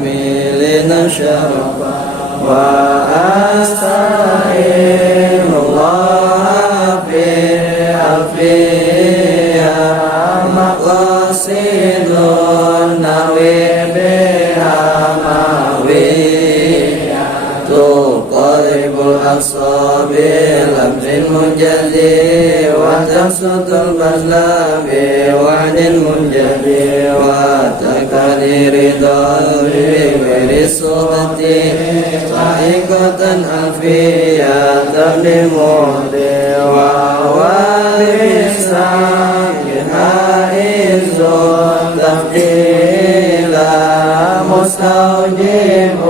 محملنا الشرف وأستعين الله فيها مقاصد نوي بها ماوية تقرب الأقصى بلمس منجلي وتبسط البذل بوعد منجلي وتكرر ضربي بغير الصورة حقيقة ألفية لمعدي وهو لسانها عز تفضيلا مستوجب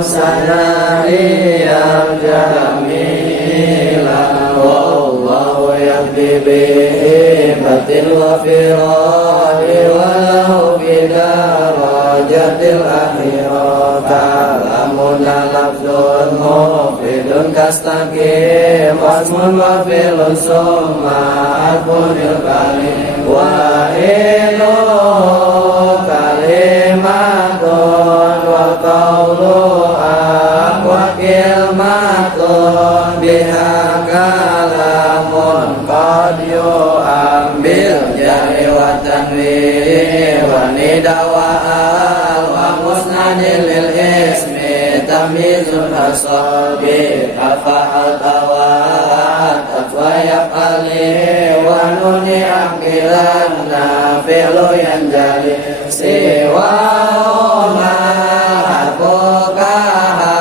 سنائيا جميلا والله يهدي بهبة الغفران وله في درجة الأخيرة كلامنا لفظ مفيد كاستقيم واسم وفعل ثم أكون الكريم وإنه كلمة وقولها وكلمة بها كلام قد يؤم بالجر والتنوين والندى وآل ومسند للاسم تمييز الأصاب أفعل أوات ويفعل ونون أقلنا فعل ينجلي سواهما حقوقها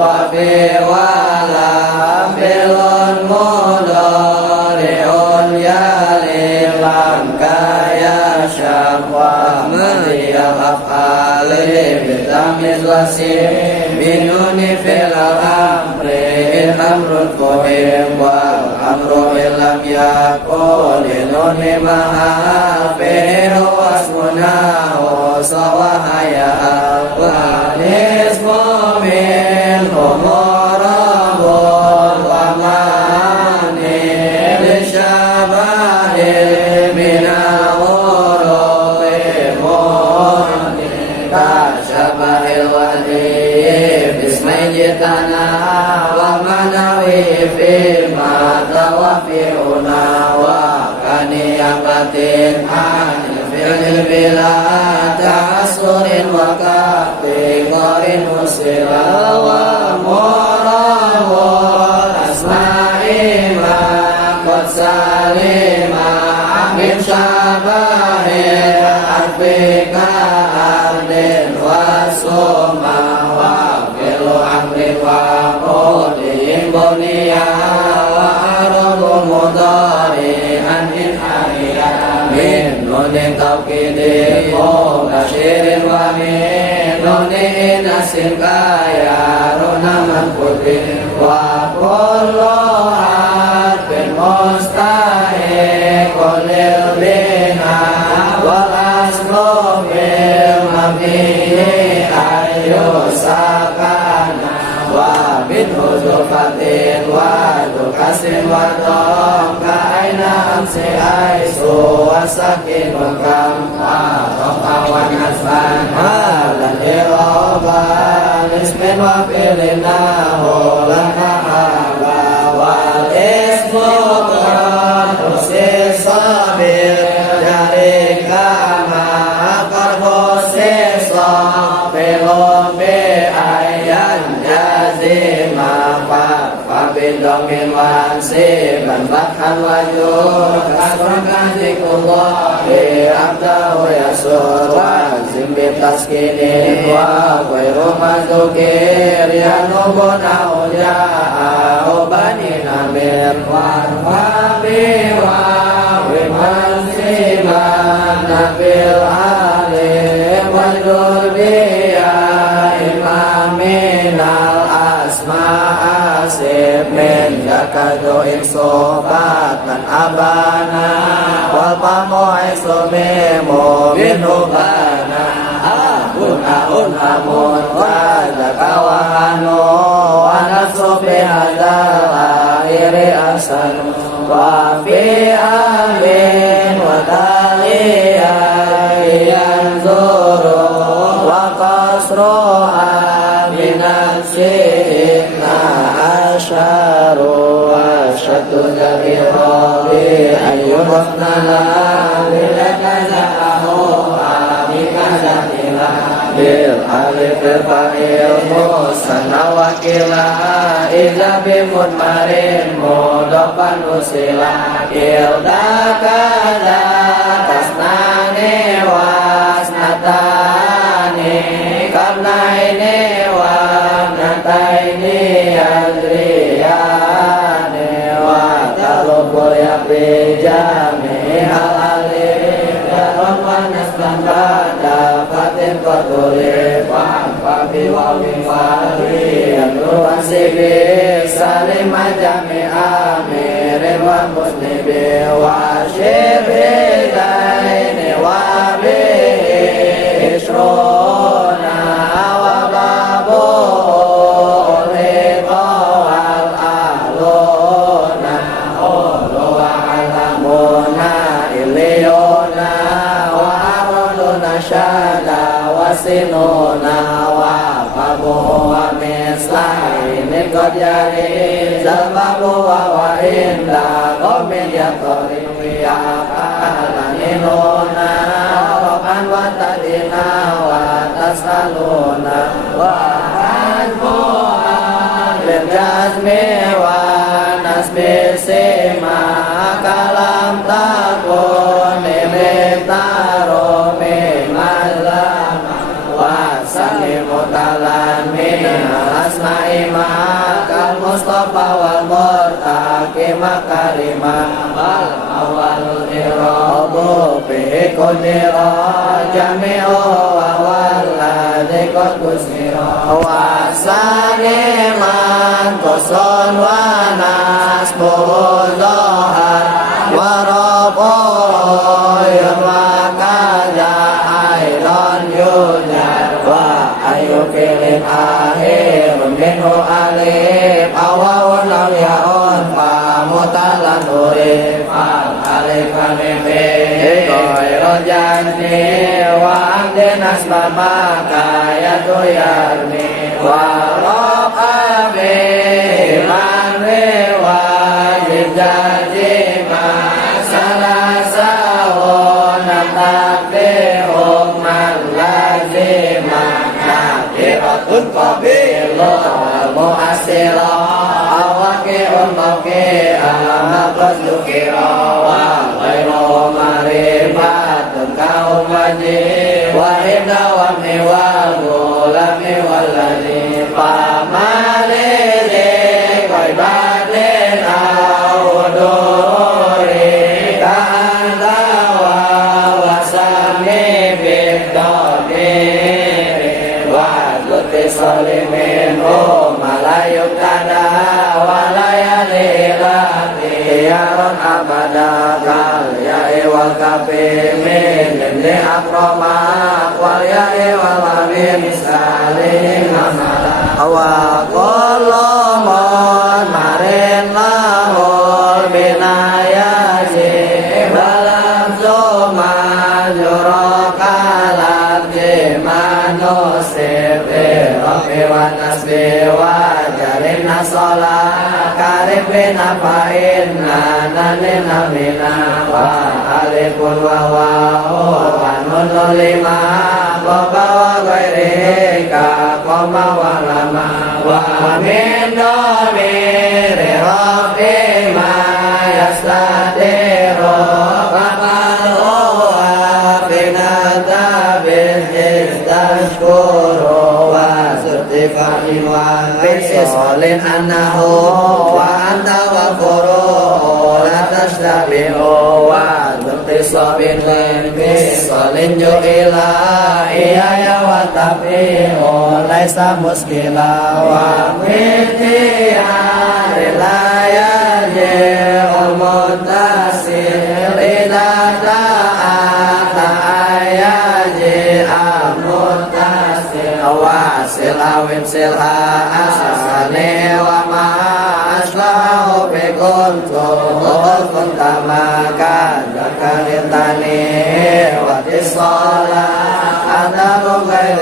وفي ولا فعل مضارع يلي لم كيشاف ومضي الأفعال بالتمييز والسين بنون في الأمر الأمر الفهم والأمر إن لم يكن لنون معها فيه واسمنا وصواها والاسم منه مرض ومعني للشبه من الغروب كشبه الولي باسم جئتنا ومنوي فيما توفينا وكنيابة عن الفعل بلا تعسر وكافتقار مسلا ومراه الأسماء ما قد سلم من شبه الحرف كأرض وسما وفعل أمر وقولهم بنيا وأرض مضارعا من حريا من نون توكيد مبشر ومن نون إنس كيارون منقود وكل حرف مستحق للبناء والأصل بالمبني أن يسكن ومن حذوفة وذكر وضم كأين أمس أيس وسكن وكم ورفع ونسبا على الإرابة اسم وفعلنا لنا أبا والاسم قد خصص بالجري كما قد خصص بالغم بأيام جازما فبالضم وانسبا فتحا وجور كسرا كذكر الله عبده يسر وانزم بالتسكين وغير مذكر ينوب أولياء بني نمير وارفع ومنسبا نبي العالم والجر بيا إمامنا الأسماء سيب من يكاد إنصفات من أبانا والطمع سميم منه بانا أمون وذاك وهنو ونفس بهذا الغير أحسن وفي أمين وتغيير ينظر وقص أسرها بنفسنا أشهر وأشهد بغرابي أن يرفنا لك زعموها بكذبنا بالألف الفائل موسنا وكلا إذا بمدمر مضافا وسلا إلدا كذا تسناني واسنتاني كابنايني وابنتيني يدرياني وترب يقضي جميع الألف يرم ونسبا بعد فتن قدري وعفافي ومفاري يمرون سبي سلم جميع أمير ومسلمي وشبه دين وبشرونا وبابو رضا والأهلنا أولو وعلمنا إليونا وأرضنا شادا وسنونا وفابو ومسلحين قد يريد البابو وإن قوم يطرق يعقلنونا ربا وتدنا وتسألونا وحجبها بالجزم ونسب سما كلام تكون مفتارو ممزلم وسلم تلان من الأسماء معك المصطفى والمرتقي مكارما والأول إراب به قدرا جميعه والذي قد كسرا وأحسن من قصر ونسبه ظهر وربه يرمى كذا أيضا يجر وأي كلم آخر منه ألف أو لم يكن فمطلع نوري فالألف من غير جني وعند نسب ما كاية يرمي ورقب من واجب جازما سلاسه نتبعهم من لازما نكرة قبيل المؤثرة أواقع موقعا قد ذكرا وغير معرفة كأمتي وإن وابن والغلام والذي فما لذيك عباد أو دوري كأنت وسمي بالضمير واتصل منهم لا يبتدى ولا يليق اختيار أبدا كالياء والكفي من ضمن أكرمك والياء واللام سالم عملا وكل من مرن له البنايات بلغت مجرى كلام منوسف ربي ونسبي وجرنا صلاة كاربنا فإننا لنبينا وألف وواو ونون لما وبوا غيره كقوم ولما ومن ضمير ربي ما يستدير فقد هو بنادى بالحس تشكر وصدق وانبصال أنه وأنت وفروع لا تشتبه واتصاب بانفصال جئل إياي وتفريق ليس مشكلا ومثيار لا يجيء المتصل إذا تأتى يجيء متصل واصل أو امسلها أساسني وما أشبه بكنت كنت ما كان ذكرتني واتصالا أنت غير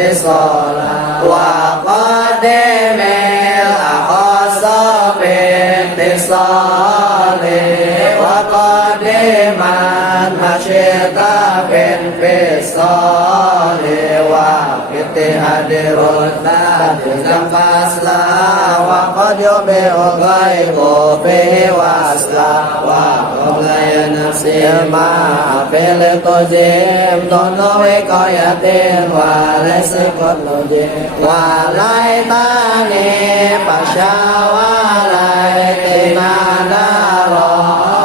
bisolah wa qadimil akhasa bintisalih wa qadiman masyita bintisalih wa ittihadirun dan faslah wa qad yubi'u ghaibu bihi waslah wa qablaya nafsi ma'afil tujim dono wikayatin wa laysi kutlujim wa laytani pasya wa laytina nara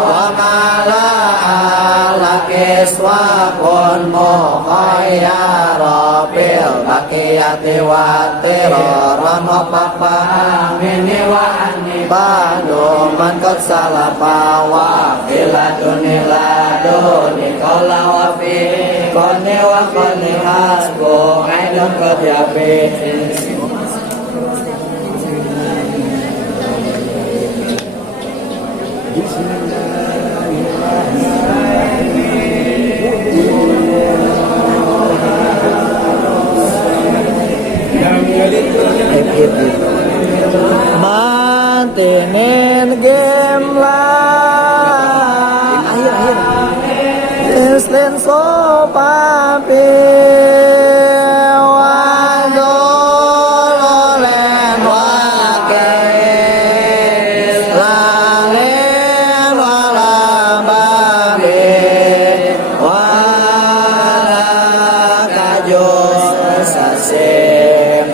wa mala'ala kiswa kun mukhayyara bil baqiyati wa tiraran wa papamini wa anni banu man qad salafa wa filaduni laduni qala wa fi qani wa qani hasbu aidun qad yafi mantinin game lah Islin so papi wadololen wake lalen walababe wala kajo sasim